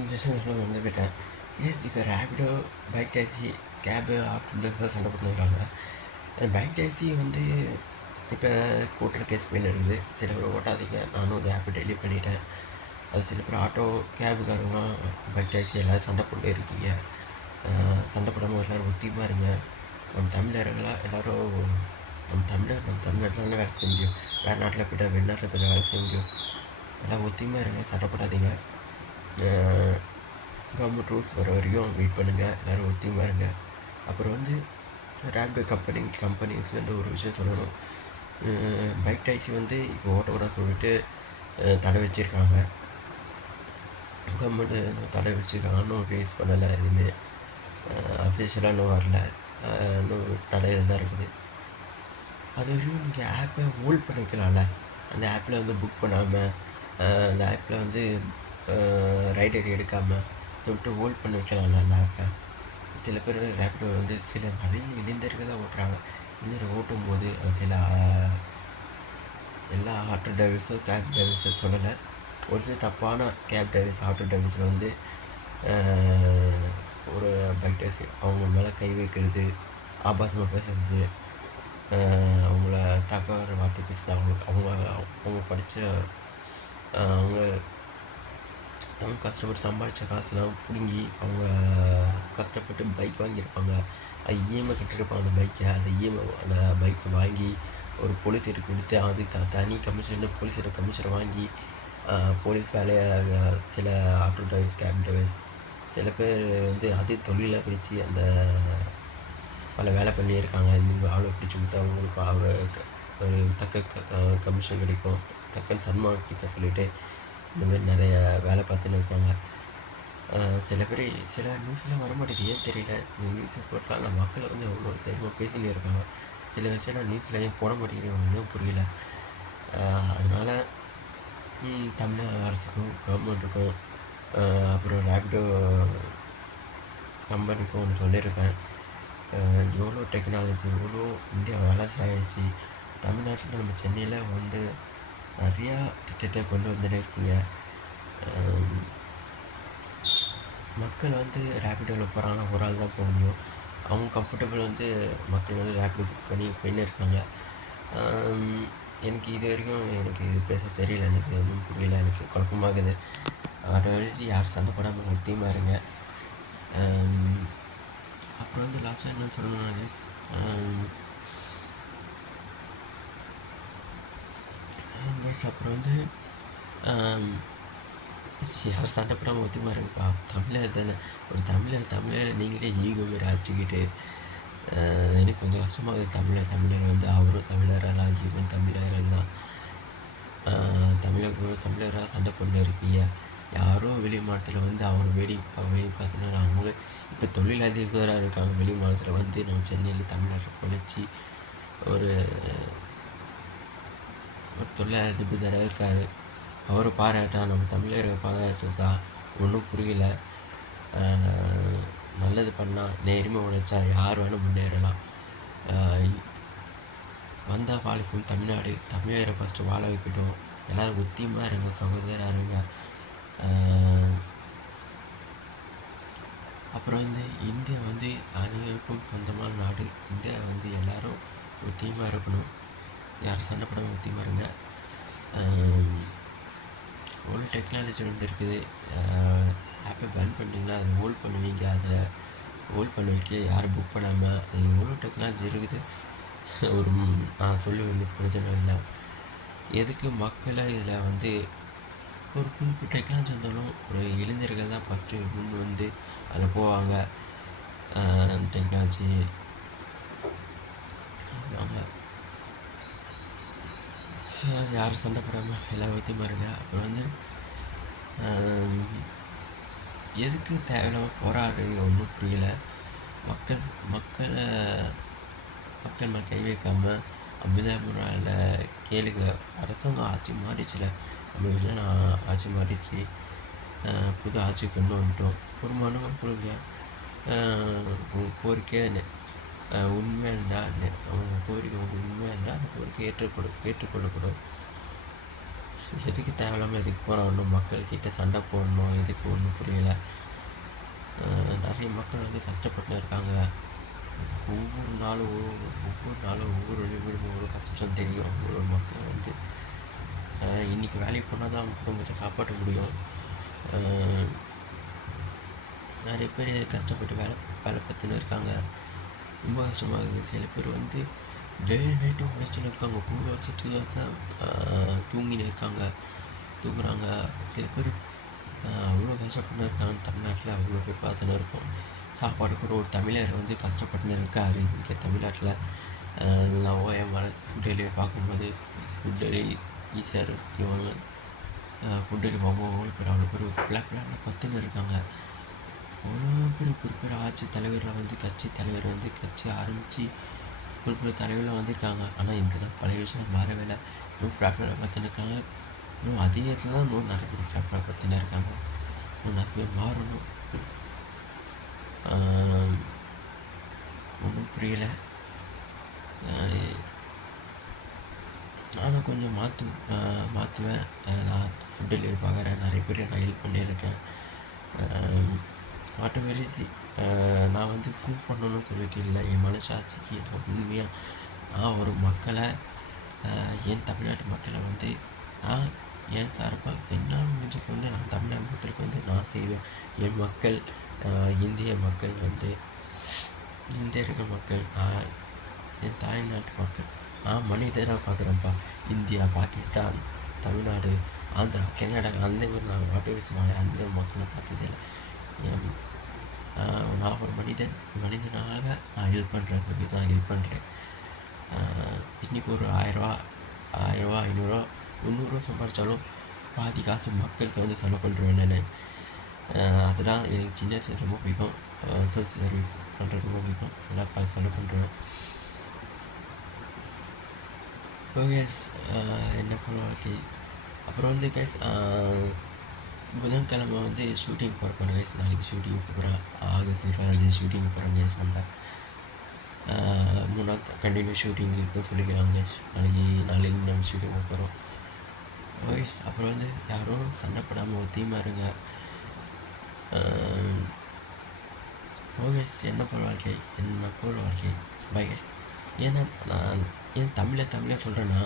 இந்த விஷயம் வந்து போயிட்டேன். இப்போ Rapido, bike taxi, cab, auto சண்டை போட்டுருக்காங்க. பைக் டாக்ஸி வந்து இப்போ கோர்ட்டில் கேஸ் போயின்னு இருக்குது. சில பேர் ஓட்டாதீங்க, நானும் அந்த ஆப்பை டெலிட் பண்ணிட்டேன். அது சில பேர் ஆட்டோ கேபுக்காரங்களாம் பைக் டாக்ஸி எல்லோரும் சண்டை போட்டு இருக்கீங்க. சண்டை போடாமல் எல்லோரும் ஒத்தியமாக இருங்க. நம்ம தமிழர்களாக எல்லோரும் நம்ம தமிழ்நாட்டில் வேலை செய்ய முடியும். வேறு நாட்டில் போய்ட்டா வெளிநாட்டில் போய்ட்டா வேலை செய்ய முடியும். எல்லாம் ஒத்தியமாக இருங்க, சண்டை போடாதீங்க. கவர்மெண்ட் ரூல்ஸ் வர வரைக்கும் வெயிட் பண்ணுங்கள், எல்லோரும் ஒத்தியமாக இருங்க. அப்புறம் வந்து ரேபிடோ கம்பெனிஸ்லேருந்து ஒரு விஷயம் சொல்லணும். பைக் டாக்ஸி வந்து இப்போ ஓட்டக்கூடாது சொல்லிட்டு தடை வச்சுருக்காங்க. கவர்மெண்ட்டு தடை வச்சுருக்காங்க, இன்னும் ஃபேஸ் பண்ணலை. எதுவுமே அஃபிஷியலாக இன்னும் வரல, இன்னும் தடையில் தான் இருக்குது. அது வரையும் நீங்கள் ஆப்பை ஹோல்ட் பண்ணி வைக்கலாம்ல. அந்த ஆப்பில் வந்து புக் பண்ணாமல், அந்த ஆப்பில் வந்து ரைடர் எடுக்காமல் சொல்லிட்டு ஹோல்ட் பண்ணி வைக்கலாம்ல அந்த ஆப்பை. சில பேர் ரேபிடோ வந்து நிறைய இளைஞர்கள் தான் ஓட்டுறாங்க. இளைஞர் ஓட்டும் போது சில எல்லா ஆட்டோ டிரைவர்ஸும் கேப் டிரைவர்ஸும் சொல்லலை. ஒரு சில தப்பான கேப் டிரைவர்ஸ், ஆட்டோ டிரைவர்ஸில் வந்து ஒரு பைக் டாக்ஸி அவங்க மேலே கை வைக்கிறது, ஆபாசமாக பேசுறது, அவங்கள தகவல் வார்த்தை பேசுறது, அவங்க படித்த அவங்க கஷ்டப்பட்டு சம்பாதிச்ச காசுலாம் பிடுங்கி அவங்க கஷ்டப்பட்டு பைக் வாங்கியிருப்பாங்க. அது இஎம்ஐ கட்டியிருப்பாங்க. அந்த பைக்கை வாங்கி ஒரு போலீஸிட்ட கொடுத்து அதுக்கு தனி போலீஸிட்ட கமிஷனை வாங்கி போலீஸ் வேலையை சில ஆட்டோ டிரைவர்ஸ், கேப் டிரைவர்ஸ் சில பேர் வந்து அதே தொழிலாக பிடிச்சி அந்த பல வேலை பண்ணியிருக்காங்க. நீங்கள் ஆளை பிடிச்சி கொடுத்தா அவங்களுக்கு ஒரு தக்க கமிஷன் கிடைக்கும், தக்க சன்மானம் கிடைக்கும் சொல்லிவிட்டு இந்த மாதிரி நிறைய வேலை பார்த்துன்னு இருக்காங்க. சில பேர் சில நியூஸ்லாம் வர மாட்டேங்குது, ஏன் தெரியல. இந்த நியூஸ் போட்டால் நம்ம மக்களை வந்து அவ்வளோ தைரியமாக பேசின்னு இருக்காங்க. சில விஷயம்லாம் நியூஸில் ஏன் போட மாட்டேங்கிறேன் ஒன்றும் புரியல. அதனால் தமிழக அரசுக்கும் கவர்மெண்ட்டுக்கும் அப்புறம் ரேபிடோ கம்பெனிக்கும் ஒன்று சொல்லியிருக்கேன். எவ்வளோ டெக்னாலஜி, எவ்வளோ இந்தியா வளர்ச்சி ஆகிடுச்சு. தமிழ்நாட்டில் நம்ம சென்னையில் வந்து நிறையா திட்டத்தை கொண்டு வந்துட்டே இருக்குங்க. மக்கள் வந்து ரேபிடோவில் போகிறாங்கன்னா ஒரு ஆள் தான் போக முடியும். அவங்க கம்ஃபர்டபுள் வந்து மக்கள் வந்து ரேபிடோ புக் பண்ணி போயின்னு இருக்காங்க. எனக்கு இது வரைக்கும் எனக்கு இது பேச தெரியல, எனக்கு ஒன்றும் புரியல, எனக்கு குழப்பமாகுது. அதை வச்சு யார் சண்டை போடாமல் ஒத்தியமாக இருங்க. அப்புறம் வந்து லாஸ்ட்டாக என்னன்னு சொல்லணும்னா அப்புறம் வந்து யார் சண்டை போடாமல் ஒத்தியமாக இருக்குப்பா. தமிழர் தானே, ஒரு தமிழர் நீங்களே ஈகோ மாரி அடிச்சுக்கிட்டு எனக்கு கொஞ்சம் கஷ்டமாகுது. தமிழர் வந்து அவரும் தமிழரெல்லாம் இவரும் தமிழர் தான். தமிழராக சண்டை போட்டு இருக்கீங்க. யாரோ வெளி மாநிலத்தில் வந்து அவங்க வேடி பார்த்துன்னா அவங்களும் இப்போ தொழிலதிபராக இருக்காங்க. வெளி மாநிலத்தில் வந்து நம்ம சென்னையில் தமிழரை பொழைச்சி ஒரு தொழிலதிபராக இருக்கார். அவரை பாராட்டா, நம்ம தமிழரை பாராட்டுறதா ஒன்றும் புரியல. நல்லது பண்ணால் நேர்மை உழைச்சா யார் வேணும் முன்னேறலாம். வந்தால் வாழைக்கும் தமிழ்நாடு, தமிழரை ஃபஸ்ட்டு வாழ வைக்கட்டும். எல்லோரும் ஒத்தியமாக இருங்க, சகோதரராக இருங்க. அப்புறம் வந்து இந்தியா வந்து அனைவருக்கும் சொந்தமான நாடு. இந்தியா வந்து எல்லோரும் ஒத்தியமாக இருக்கணும், யாரும் சண்டை போடாமல் ஒத்தியமாக இருங்க. ஒரு டெக்னாலஜி வந்துருக்குது. ஆப்பை பேன் பண்ணிட்டீங்கன்னா அதை ஹோல்ட் பண்ணுவீங்க, அதில் ஹோல்ட் பண்ண வைக்க யாரும் புக் பண்ணாமல் அது எவ்வளோ டெக்னாலஜி இருக்குது. நான் சொல்லி வந்து பிரச்சனை இல்லை. எதுக்கு மக்களை இதில் வந்து ஒரு குறிப்பிட்ட டெக்னாலஜி வந்தாலும் ஒரு இளைஞர்கள் தான் ஃபஸ்ட்டு முன் வந்து அதில் போவாங்க. டெக்னாலஜி யாரும் சண்டை போடாமல் எல்லா விதத்தையும் இருங்க. அப்புறம் வந்து எதுக்கு தேவையில்லாமல் போராடுறீங்க ஒன்றும் புரியல. மக்கள் மேலே கை வைக்காமல் அமைதியாக முறையில் கேளுங்க. அரசாங்கம் ஆட்சி மாறிச்சுல, நம்ம விஷயம் ஆட்சி மாறிச்சு, புது ஆட்சி கொண்டு வந்துட்டோம். ஒரு மனுவை கொடுங்க, உங்கள் கோரிக்கை உண்மையாக இருந்தால் அவங்க கோரிக்கை வந்து உண்மையாக இருந்தால் அந்த கோரிக்கை ஏற்றுக்கொள்ளப்படும். எதுக்கு தேவையில்லாமல் எதுக்கு போராடணும், மக்கள்கிட்ட சண்டை போடணும், எதுக்கு ஒன்றும் புரியலை. நிறைய மக்கள் வந்து கஷ்டப்பட்டு இருக்காங்க. ஒவ்வொரு நாளும் ஒவ்வொரு நிமிடமும் ஒரு கஷ்டம் தெரியும். அவங்களோட மக்கள் வந்து இன்றைக்கி வேலைக்கு போனால் தான் அவங்க குடும்பத்தை காப்பாற்ற முடியும். நிறைய பேர் கஷ்டப்பட்டு வேலை பார்த்துன்னு இருக்காங்க. ரொம்ப கஷ்டமாக இருக்குது. சில பேர் வந்து டே நைட்டு உழைச்சின்னு இருக்காங்க, கூட வச்சுட்டு தான் தூங்கின்னு இருக்காங்க, தூங்குறாங்க. சில பேர் அவ்வளோ கஷ்டப்பட்டு இருக்காங்க. தமிழ்நாட்டில் அவ்வளோ பேர் பார்த்துன்னு இருக்கோம். சாப்பாடு கூட ஒரு தமிழர் வந்து கஷ்டப்பட்டுன்னு இருக்கார் இங்கே தமிழ்நாட்டில். நான் ஓஎம்ஆர் ஃபுட் டெலிவரி பார்க்கும்போது ஃபுட் டெலிவரி ஈஸியாக இவங்க ஃபுட் டெலிவரி அவ்வளோ பேர் பிளாக்ல பத்துன்னு இருக்காங்க. அவ்வளோ பேர் ஆட்சி தலைவரில் வந்து கட்சி தலைவர் வந்து கட்சி ஆரம்பித்து ஒரு தலைவரில் வந்திருக்காங்க. ஆனால் இந்த பழைய விஷயம் மாறவே இல்லை. இன்னும் ஃப்ளாப்ல பார்த்துன்னு இருக்காங்க. இன்னும் அதே இடத்துல தான் இன்னும் நிறைய பேர் ஃப்ளாப்ல பார்த்துன்னு இருக்காங்க. இன்னும் நிறைய பேர் மாறணும். ஒன்றும் புரியலை. நானும் கொஞ்சம் மாற்றுவேன். நான் ஃபுட் டெலிவரி பார்க்குறேன். நிறைய பேர் நான் ஹெல்ப் பண்ணியிருக்கேன். வாட் வெரி நான் வந்து ப்ரூவ் பண்ணணும்னு சொல்லிட்டு இல்லை. என் மனசாட்சிக்கு நான் உண்மையாக நான் ஒரு மக்களை என் தமிழ்நாட்டு மக்களை வந்து நான் என் சார்பாக என்னால் முடிஞ்ச கொண்டு நான் தமிழ்நாட்டு மக்களுக்கு வந்து நான் செய்வேன். என் மக்கள் இந்திய மக்கள் வந்து இந்தியர்கள் மக்கள், நான் என் தாய்நாட்டு மக்கள் நான் மனிதராக பார்க்குறேன்ப்பா. இந்தியா, பாகிஸ்தான், தமிழ்நாடு, ஆந்திரா, கர்நாடகா அந்த மாதிரி நான் வாட்டு பேசுவாங்க. அந்த மக்களை பார்த்ததில்லை. நான் ஒரு மனிதனாக நான் ஹெல்ப் பண்ணுறேன். நான் ஹெல்ப் பண்ணுறேன். இன்றைக்கி ஒரு 1000 500 300 சம்பாதிச்சாலும் பாதி காசு மக்களுக்கு வந்து செலவு பண்ணுறேன் நான். அதுதான் எனக்கு சின்ன வயசு ரொம்ப பிடிக்கும். சோசியல் சர்வீஸ் பண்ணுறது ரொம்ப பிடிக்கும். நல்லா செலவு பண்ணுறேன். கேஸ் என்ன பண்ணுவாங்க. அப்புறம் வந்து கேஸ் புதன்கிழமை வந்து ஷூட்டிங் போகிறேன் கேஸ். நாளைக்கு ஷூட்டிங் போகிறேன். ஆகஸ்ட் 20 ஷூட்டிங் போகிறேன் கேஸ். நம்ம 3 கண்டினியூ ஷூட்டிங் இருக்குன்னு சொல்லிக்கிறாங்க கேஸ். நாளைக்கு நம்ம ஷூட்டிங் போகிறோம் கேஸ். அப்புறம் வந்து யாரும் சண்டை போடாமல் ஒத்தியமாக இருங்க. ஓகேஸ். என்ன போல் வாழ்க்கை பை கேஸ். ஏன்னா நான் ஏன் தமிழை சொல்கிறேன்னா,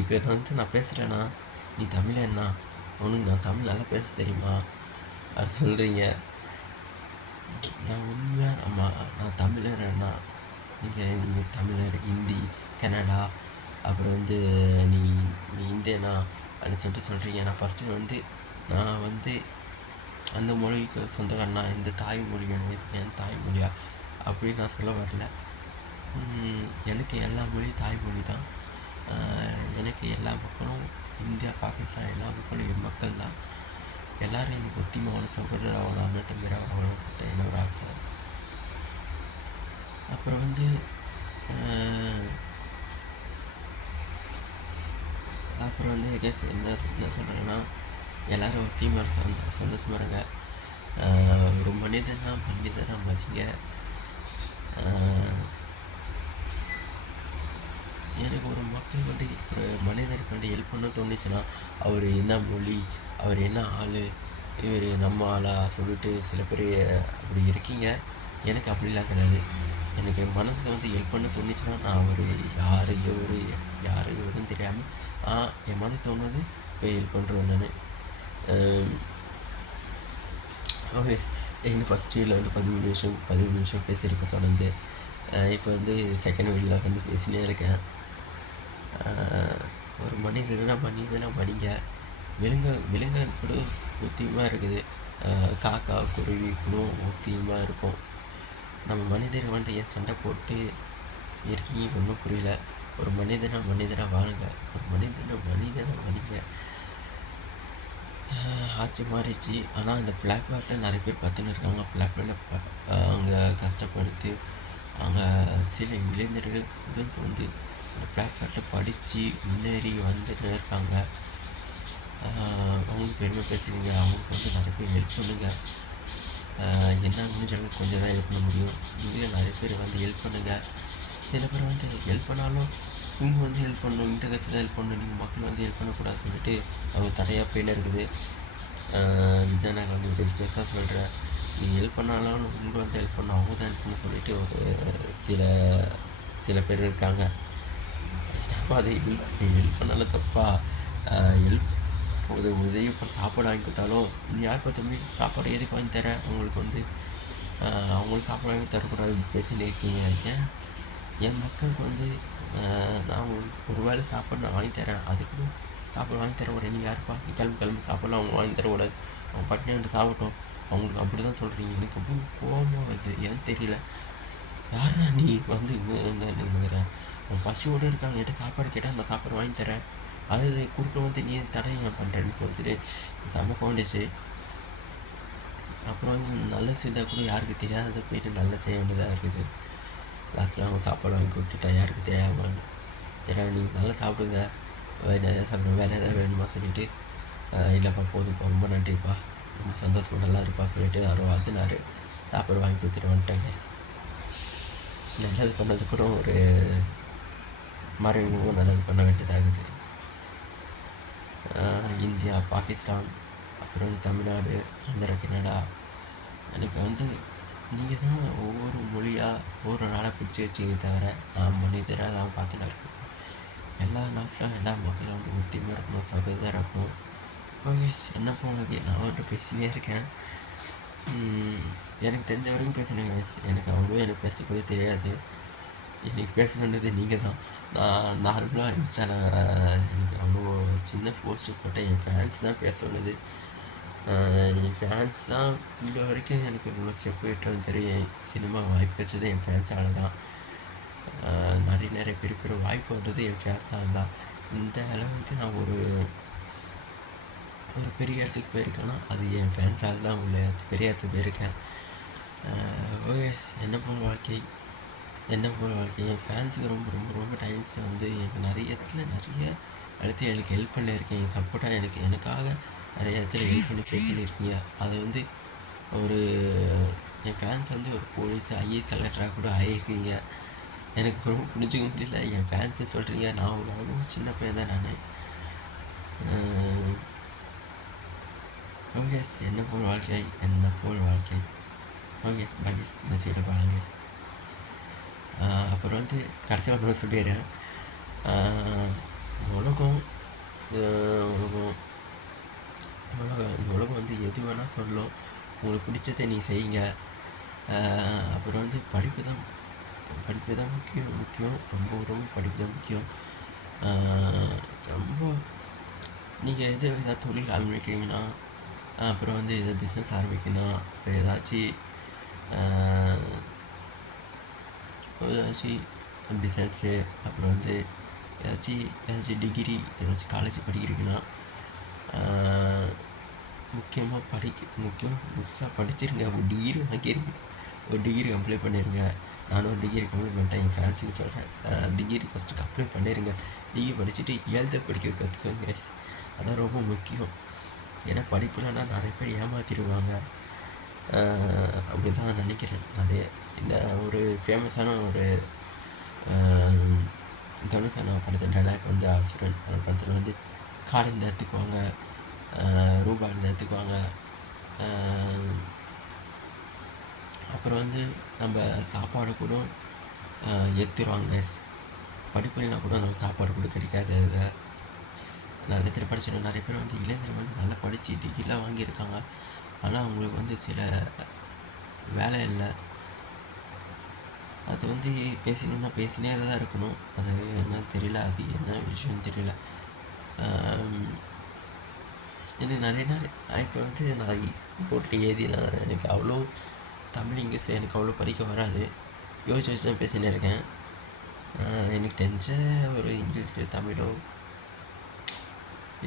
இப்போ வந்து நான் பேசுகிறேன்னா நீ தமிழன்னா உனக்கு நான் தமிழ் நல்லா பேச தெரியுமா அது சொல்கிறீங்க. நான் உண்மையாக நான் தமிழர்னா நீங்கள் தமிழர், ஹிந்தி, கன்னடா, அப்புறம் வந்து நீ இந்தியனா அப்படின்னு சொல்லிட்டு சொல்கிறீங்க. நான் ஃபஸ்ட்டு வந்து நான் வந்து அந்த மொழிக்கு சொந்தக்காரனா, இந்த தாய்மொழி என் தாய்மொழியா அப்படின்னு நான் சொல்ல வரல. எனக்கு எல்லா மொழியும் தாய்மொழி தான். எனக்கு எல்லா மக்களும் இந்தியா, பாகிஸ்தான் எல்லா மக்களும் என் மக்கள் தான். எல்லோரும் எனக்கு ஒத்தியமான சகோதரர் அவங்க அண்ணன் தம்பிராக அவங்களும் சொல்லிட்டு என்ன ஒரு ஆசை. அப்புறம் வந்து கேஸ் என்ன சொல்கிறேன்னா, எல்லோரும் ஒத்தியமாக சந்தோஷமாக இருங்க. ஒரு மனிதனாக மதிங்க. எனக்கு ஒரு மக்கள் வந்து ஒரு மனிதருக்கு வந்து ஹெல்ப் பண்ண தோணுச்சுன்னா, அவர் என்ன மொழி, அவர் என்ன ஆள், இவர் நம்ம ஆளா சொல்லிட்டு சில பேர் அப்படி இருக்கீங்க. எனக்கு அப்படிலாம் கிடையாது. எனக்கு என் மனசுக்கு வந்து ஹெல்ப் பண்ண தோணுச்சுன்னா, நான் அவர் யார் எவருன்னு தெரியாமல் என் மனசு தோணுது போய் ஹெல்ப் பண்ணுறேன் நான். ஓகே. இன்னும் ஃபஸ்ட் வீடியோவில் வந்து 13 நிமிஷம் பேசியிருக்கேன் தொடர்ந்து. இப்போ வந்து செகண்ட் வீடியோவில் வந்து பேசினே இருக்கேன். ஒரு மனிதனாக படிங்க. விலங்குகள் கூட ஒத்தியமாக இருக்குது. காக்கா, குருவி கூட ஒத்தியமாக இருக்கும். நம்ம மனிதர்கள் வந்து ஏன் சண்டை போட்டு இருக்கீங்க ஒன்றும் புரியல. ஒரு மனிதனாக வாழுங்க. ஒரு மனிதனாக மதிங்க. ஆட்சி மாறிடுச்சு. ஆனால் இந்த பிளாக் பேர்டில் நிறைய பேர் பார்த்துன்னு இருக்காங்க. பிளாக் பேர்டில் அவங்க கஷ்டப்படுத்தி அவங்க சில இளைஞர்கள் ஸ்டூடெண்ட்ஸ் வந்து இந்த பிளாக் பேர்டில் படித்து முன்னேறி வந்துன்னு இருக்காங்க. அவங்களுக்கு பெருமை பேசுகிறீங்க. அவங்களுக்கு வந்து நிறைய பேர் ஹெல்ப் பண்ணுங்கள். என்ன முடிஞ்சாலும் கொஞ்சம் தான் ஹெல்ப் பண்ண முடியும். நீங்களே நிறைய பேர் வந்து ஹெல்ப் பண்ணுங்கள். சில பேர் வந்து ஹெல்ப் பண்ணாலும் இவங்க வந்து ஹெல்ப் பண்ணணும், இந்த கட்சி தான் ஹெல்ப் பண்ணணும், நீங்கள் மக்கள் வந்து ஹெல்ப் பண்ணக்கூடாதுன்னு சொல்லிட்டு அவங்க தடையாக போயின்னு இருக்குது. விஜயநாயக் வந்து ஒரு ஸ்ட்ரெஸ்ஸாக சொல்கிறேன், நீங்கள் ஹெல்ப் பண்ணாலும் உங்களுக்கு வந்து ஹெல்ப் பண்ணணும், அவங்க தான் ஹெல்ப் பண்ண சொல்லிட்டு ஒரு சில சில பேர் இருக்காங்க. அப்போ அது ஹெல்ப் பண்ணாலும் தப்பா, ஹெல்ப் உதவி இப்போ சாப்பாடு வாங்கி கொடுத்தாலும் நீ யார் பார்த்தோமே சாப்பாடு எதுக்கு வாங்கி தரேன், அவங்களுக்கு வந்து அவங்களுக்கு சாப்பாடு வாங்கி தரக்கூடாது பேசிட்டு இருக்கீங்க. ஏன் என் மக்களுக்கு வந்து நான் ஒரு வேளை சாப்பாடு நான் வாங்கி தரேன், அதுக்கு சாப்பாடு வாங்கி தரக்கூடாது, நீ யாருப்பா, நீ கிளம்பி சாப்பாடுலாம் அவங்க வாங்கி தரக்கூடாது, அவங்க பட்டினி வந்து சாப்பிட்டோம், அவங்களுக்கு அப்படி தான் சொல்கிறீங்க. எனக்கு அப்படின்னு கோபமாக வருது, ஏன்னு தெரியல. யாரா நீ வந்து இன்னுங்கிற அவன் பசியோடு இருக்காங்க, என்கிட்ட சாப்பாடு கேட்டால் அந்த சாப்பாடு வாங்கி தரேன், அது குறுக்க வந்து நீ தடை ஏன் பண்ணுறேன்னு சொல்லிட்டு செம்ம கோண்டிச்சு. அப்புறம் வந்து நல்ல செய்தால் கூட யாருக்கு தெரியாத போயிட்டு நல்ல செய்ய வேண்டியதாக இருக்குது. லாஸ்ட்டில் அவங்க சாப்பாடு வாங்கி கொடுத்துட்டா யாருக்கு தெரியாமல் நீங்கள் நல்லா சாப்பிடுங்க, நிறையா சாப்பிடுங்க, வேறு எதாவது வேணுமா சொல்லிவிட்டு இல்லைப்பா போதும்ப்பா ரொம்ப நன்றிப்பா ரொம்ப சந்தோஷமாக நல்லா இருப்பா சொல்லிவிட்டு யாரும் வாழ்த்தினார். சாப்பாடு வாங்கி கொடுத்துட்டு வந்துட்டேன் கைஸ். நல்லது பண்ணது கூட ஒரு மறைமுகமாக நல்லது பண்ண வேண்டியதாகுது. இந்தியா, பாகிஸ்தான், அப்புறம் தமிழ்நாடு, ஆந்திரா, கனடா, எனக்கு வந்து நீங்கள் தான் ஒவ்வொரு மொழியாக ஒவ்வொரு நாளாக பிடிச்சி வச்சிங்க தவிர நான் மனிதராக நான் பார்த்துட்டு இருக்கேன். எல்லா நாட்டிலும் எல்லா மக்களும் வந்து ஒத்துமையாக இருக்கணும், சகோதரராக இருக்கணும். ஓகே, என்ன போனது நான் அவர்கிட்ட பேசினே இருக்கேன். எனக்கு தெரிஞ்ச வரைக்கும் பேசுனேங்க. எனக்கு அவ்வளோ எனக்கு பேசக்கூட தெரியாது. இன்றைக்கி பேச சொன்னது நீங்கள் தான். நான் நார்மலாக இன்ஸ்டாவில் எனக்கு அவ்வளோ சின்ன போஸ்ட்டு போட்டேன், என் ஃபேன்ஸ் தான் பேச சொன்னது. என் ஃபேன்ஸ் தான் இவ்வளோ வரைக்கும் எனக்கு இவ்வளோ ஸ்டெப் போயிட்டோம் தெரியும். சினிமா வாய்ப்பு கிடைச்சது என் ஃபேன்ஸால் தான். நிறைய பெரிய வாய்ப்பு வந்தது என் ஃபேன்ஸால் தான். இந்த அளவுக்கு நான் ஒரு பெரிய இடத்துக்கு போயிருக்கேன்னா அது என் ஃபேன்ஸால் தான் உள்ள பெரிய இடத்துக்கு போயிருக்கேன். ஓஎஸ் என்ன போல் வாழ்க்கை என் ஃபேன்ஸுக்கு ரொம்ப ரொம்ப ரொம்ப டைம்ஸ் வந்து எனக்கு நிறைய இடத்துல எனக்கு ஹெல்ப் பண்ணியிருக்கேன். என் சப்போர்ட்டாக எனக்காக நிறைய இடத்துல ஹெல்ப் பண்ணி பேசினிருக்கீங்க. அது வந்து ஒரு என் ஃபேன்ஸ் வந்து ஒரு போலீஸ் ஐஏஎஸ் கலெக்டராக கூட ஆகியிருக்கீங்க. எனக்கு ரொம்ப புரிஞ்சிக்க முடியல. என் ஃபேன்ஸு சொல்கிறீங்க, நான் அவ்வளோ சின்ன பையன் தான் நான். ஓகேஸ் என்ன போல் வாழ்க்கை ஓகேஸ் பையஸ் இந்த சைடு பாருங்கஸ். அப்புறம் வந்து கடைசியாக ஒன்று சொல்லிடுறேன். இந்த உலகம் இந்த உலகம் வந்து எது வேணால் சொல்லும், உங்களுக்கு பிடிச்சதை நீ செய்யுங்க. அப்புறம் வந்து படிப்பு தான் முக்கியம் ரொம்ப படிப்பு தான் முக்கியம். ரொம்ப நீங்கள் எதாவது தொழில் ஆரம்பிக்கிறீங்கன்னா, அப்புறம் வந்து எதாவது பிஸ்னஸ் ஆரம்பிக்கணும், இப்போ ஏதாச்சும் பிஸ்னஸ்ஸு, அப்புறம் வந்து ஏதாச்சும் டிகிரி ஏதாச்சும் காலேஜ் படிக்கிறீங்கன்னா முக்கியமாக படிச்சிருங்க. ஒரு டிகிரி வாங்கிருங்க, ஒரு டிகிரி அப்ளை பண்ணிடுங்க. நானும் ஒரு டிகிரி கம்ப்ளீட் பண்ணிட்டேன். என் ஃபேன்ஸுக்கு சொல்கிறேன், டிகிரி ஃபஸ்ட்டு அப்ளை பண்ணிடுங்க. டிகிரி படிச்சுட்டு படிக்க கற்றுக்கோங்க. அதான் ரொம்ப முக்கியம். ஏன்னா படிப்புலன்னா நிறைய பேர் ஏமாற்றிடுவாங்க. அப்படி தான் நினைக்கிறேன். நிறைய இந்த ஒரு ஃபேமஸான ஒரு தனுஷான படத்தில் டைலாக் வந்து அசுரன் அந்த படத்தில் வந்து காடு இந்த எடுத்துக்குவாங்க, ரூபாய் இந்த எடுத்துக்குவாங்க, அப்புறம் வந்து நம்ம சாப்பாடு கூட ஏற்றுருவாங்க. படிப்புனா கூட நம்ம சாப்பாடு கூட கிடைக்காது. நிறைய பேர் படிச்சிடும். நிறைய பேர் வந்து இளைஞர்கள் வந்து நல்லா படித்து டிகிரிலாம் வாங்கியிருக்காங்க, ஆனால் அவங்களுக்கு வந்து சில வேலை இல்லை. அது வந்து பேசினே தான் இருக்கணும். அது என்ன தெரியல, அது என்ன விஷயம் தெரியல. எனக்கு நிறைய இப்போ வந்து நான் போட்டு நான் எனக்கு அவ்வளோ தமிழ் இங்கிலீஷ் எனக்கு அவ்வளோ படிக்க வராது. யோசிச்சு தான் பேசினே இருக்கேன். எனக்கு தெரிஞ்ச ஒரு இங்கிலீஷ் தமிழோ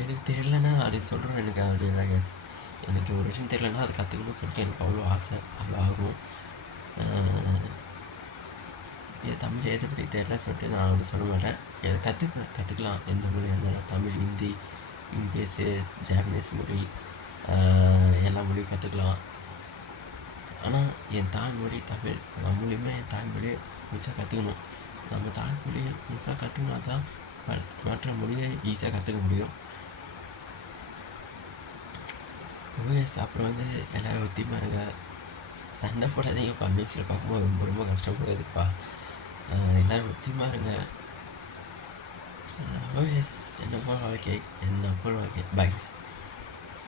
எனக்கு தெரியலன்னா அது சொல்கிறேன். எனக்கு அப்படி இல்லை. எனக்கு ஒரு விஷயம் தெரியலன்னா அது கற்றுக்கணும்னு சொல்லிட்டு எனக்கு அவ்வளோ ஆசை. அவ்வளோ ஆகும். தமிழ் எது பற்றி தெரியல சொல்லிட்டு நான் அப்படி சொல்ல மாட்டேன். எதை கற்றுக்கலாம். எந்த மொழியாக இருந்தாலும் தமிழ், ஹிந்தி, இங்கிலீஷு, ஜாப்பனீஸ் மொழி, எல்லா மொழியும் கற்றுக்கலாம். ஆனால் என் தாய்மொழி தமிழ், நான் மூலியமாக என் தாய்மொழியை முழுசாக கற்றுக்கணும். நம்ம தாய்மொழியை முழுசாக கற்றுக்கினா தான் மற்ற மொழியை ஈஸியாக கற்றுக்க முடியும். ஓஎஸ் அப்புறம் வந்து எல்லோரும் ஒத்தியமாக இருங்க, சண்டை போடாதீங்க. பப்ளிக்ஸில் பார்க்கும்போது ரொம்ப ரொம்ப கஷ்டப்படுதுப்பா. எல்லோரும் ஒத்தியமாக இருங்க. ஓஎஸ் என்ன போல் வாழ்க்கை, என்ன போல் வாழ்க்கை. பை.